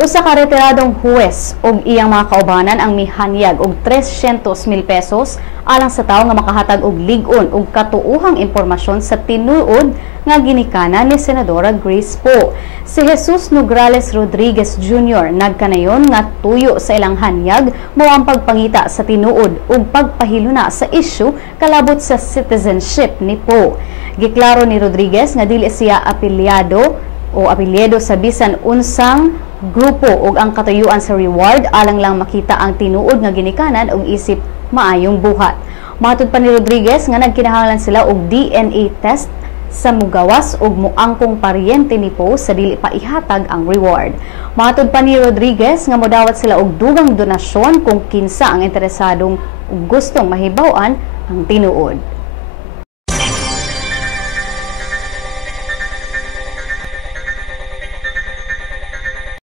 Usa ka retiradong huwes ug iyang mga kaubanan ang mihanyag og 300,000 pesos alang sa tawo nga makahatag og lig-on ug katuohang impormasyon sa tinuod nga ginikanan ni Senadora Grace Poe. Si Jesus Nograles Rodriguez Jr. nagkanayon nga tuyo sa ilang hanyag mao ang pagpangita sa tinuod ug pagpahiluna sa isyu kalabot sa citizenship ni Poe. Giklaro ni Rodriguez nga dili siya apelyedo sa bisan unsang grupo ug ang katuyuan sa reward alang lang makita ang tinuod nga ginikanan ug isip maayong buhat. Matud pa ni Rodriguez nga nagkinahanglan sila og DNA test sa mugawas ug muangkong paryente ni Poe sa dili pa ihatag ang reward. Matud pa ni Rodriguez nga modawat sila og dugang donasyon kung kinsa ang interesadong ug gustong mahibaw-an ang tinuod.